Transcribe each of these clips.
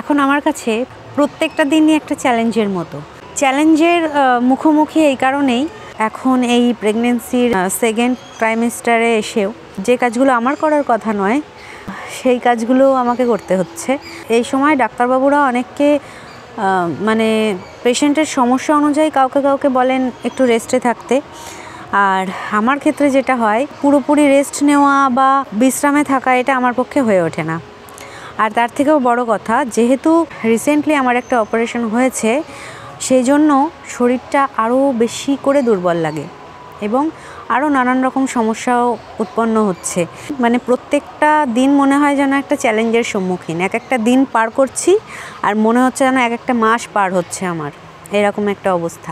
এখন আমার কাছে প্রত্যেকটা দিনই একটা চ্যালেঞ্জের মতো। চ্যালেঞ্জের মুখোমুখি এই কারণেই, এখন এই প্রেগনেন্সির সেকেন্ড ট্রাইমেস্টারে এসেও যে কাজগুলো আমার করার কথা নয় সেই কাজগুলো আমাকে করতে হচ্ছে। এই সময় ডাক্তারবাবুরা অনেককে মানে পেশেন্টের সমস্যা অনুযায়ী কাউকে কাউকে বলেন একটু রেস্টে থাকতে, আর আমার ক্ষেত্রে যেটা হয় পুরোপুরি রেস্ট নেওয়া বা বিশ্রামে থাকা এটা আমার পক্ষে হয়ে ওঠে না। আর তার থেকেও বড় কথা, যেহেতু রিসেন্টলি আমার একটা অপারেশন হয়েছে সেই জন্য শরীরটা আরও বেশি করে দুর্বল লাগে এবং আরও নানান রকম সমস্যাও উৎপন্ন হচ্ছে। মানে প্রত্যেকটা দিন মনে হয় যেন একটা চ্যালেঞ্জের সম্মুখীন, এক একটা দিন পার করছি আর মনে হচ্ছে যেন এক একটা মাস পার হচ্ছে আমার, এরকম একটা অবস্থা।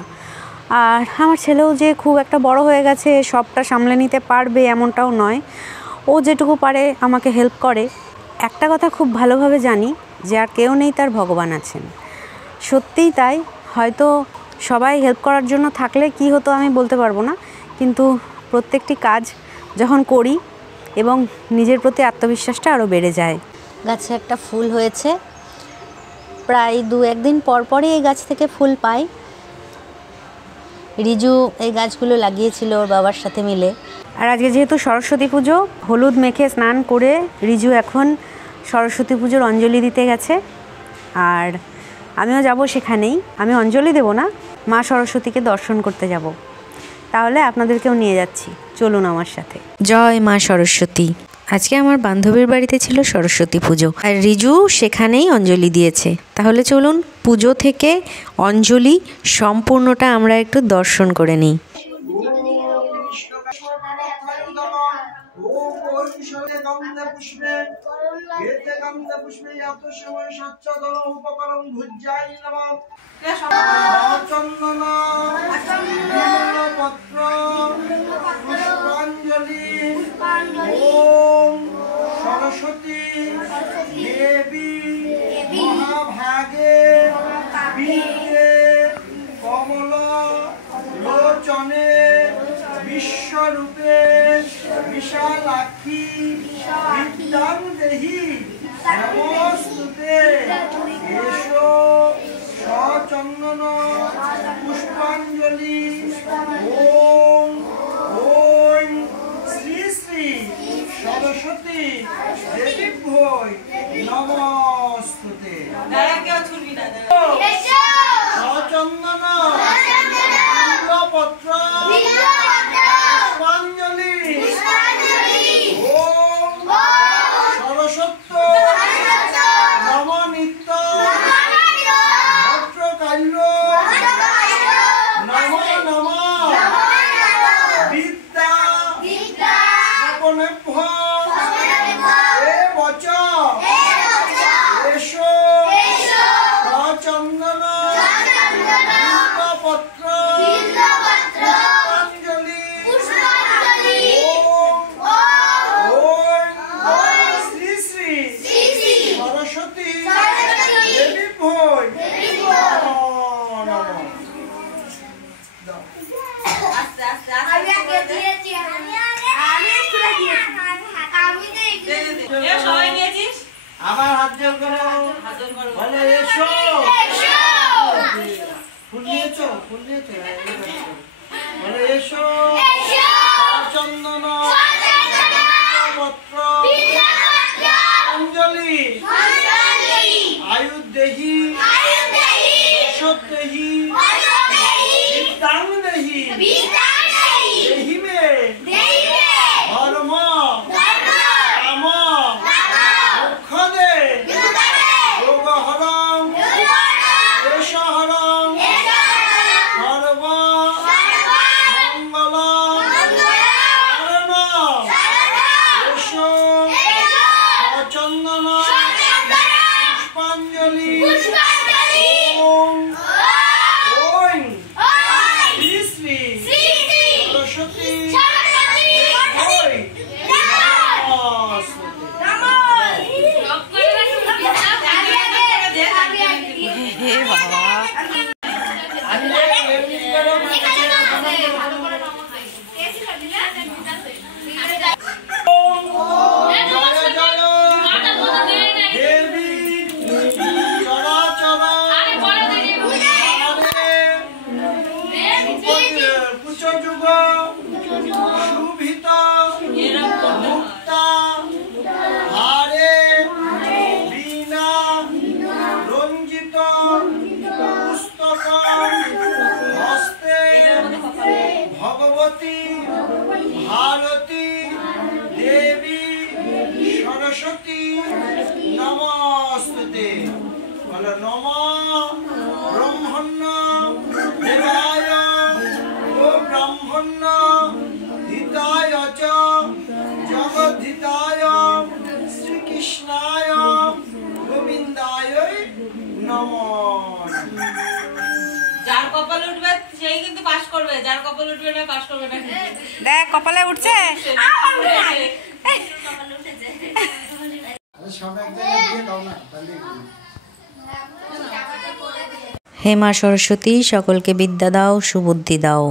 আর আমার ছেলেও যে খুব একটা বড় হয়ে গেছে সবটা সামলে নিতে পারবে এমনটাও নয়, ও যেটুকু পারে আমাকে হেল্প করে। একটা কথা খুব ভালোভাবে জানি যে আর কেউ নেই, তার ভগবান আছেন। সত্যিই তাই, হয়তো সবাই হেল্প করার জন্য থাকলে কি হতো আমি বলতে পারবো না, কিন্তু প্রত্যেকটি কাজ যখন করি এবং নিজের প্রতি আত্মবিশ্বাসটা আরও বেড়ে যায়। গাছে একটা ফুল হয়েছে, প্রায় 2-1 দিন পর পরই এই গাছ থেকে ফুল পাই। রিজু এই গাছগুলো লাগিয়েছিল ওর বাবার সাথে মিলে। আর আজকে যেহেতু সরস্বতী পুজো, হলুদ মেখে স্নান করে রিজু এখন সরস্বতী পুজোর অঞ্জলি দিতে গেছে, আর আমিও যাব সেখানেই। আমি অঞ্জলি দেব না, মা সরস্বতীকে দর্শন করতে যাব। তাহলে আপনাদেরকেও নিয়ে যাচ্ছি, চলুন আমার সাথে। জয় মা সরস্বতী। আজকে আমার বান্ধবীর বাড়িতে ছিল সরস্বতী পুজো, আর রিজু সেখানেই অঞ্জলি দিয়েছে। তাহলে চলুন পুজো থেকে অঞ্জলি সম্পূর্ণটা আমরা একটু দর্শন করে নিই। সরস্বতী দেবী মহাভাগে বিদ্যে কমলা লোচনে বিশ্বরূপে বিশালাক্ষী বিদ্যাং দেহি নমস্তুতে। এসো সচন্দন পুষ্পাঞ্জলি। ওম ওম শ্রী শ্রী সরস্বতী দেবীভ্যৈ নমস্তুতে। সচন্দন বিল্বপত্র পুষ্পাঞ্জলি। ওম সরস্বতী নম নিত্য ভদ্রকাল্য নম নম বিদ্যা স্বপনেভ্য এ বচ। এসো সচন্দন বিল্বপত্র পুষ্পাঞ্জলি। ওম শ্রী শ্রী সরস্বতী দেবীভ্যৈ নমঃ। আবার হাত জোর করো, বলে এসো। ফুল নিয়েছো, ফুল নিয়েছো, বলে এসো চন্দন পত্র অঞ্জলি। আয়ুর্দেহি সত্যহি বিদ্যাং দেহি দেহি মে ধর্ম কাম মোক্ষদে রোগহরং দেশহরং সর্ব মঙ্গল কারণ। এসো সচন্দন পুষ্পাঞ্জলি। ওম ওম শ্রী শ্রী সরস্বতী দেবীভ্যৈ নমঃ। ভগবতী ভারতী দেবী সরস্বতী নমস্তুতে। বলো নমঃ ব্রহ্মণ্য দেবায় ও ব্রহ্মণ্য হিতায় চ জগদ্ধিতায় শ্রীকৃষ্ণায় গোবিন্দায় নমঃ। যার কপাল উঠবে সেই কিন্তু পাস করবে, যার কপাল উঠবে না পাস করবে না। দেখ কপালে উঠছে। হে মা সরস্বতী, সকলকে বিদ্যা দাও, সুবুদ্ধি দাও।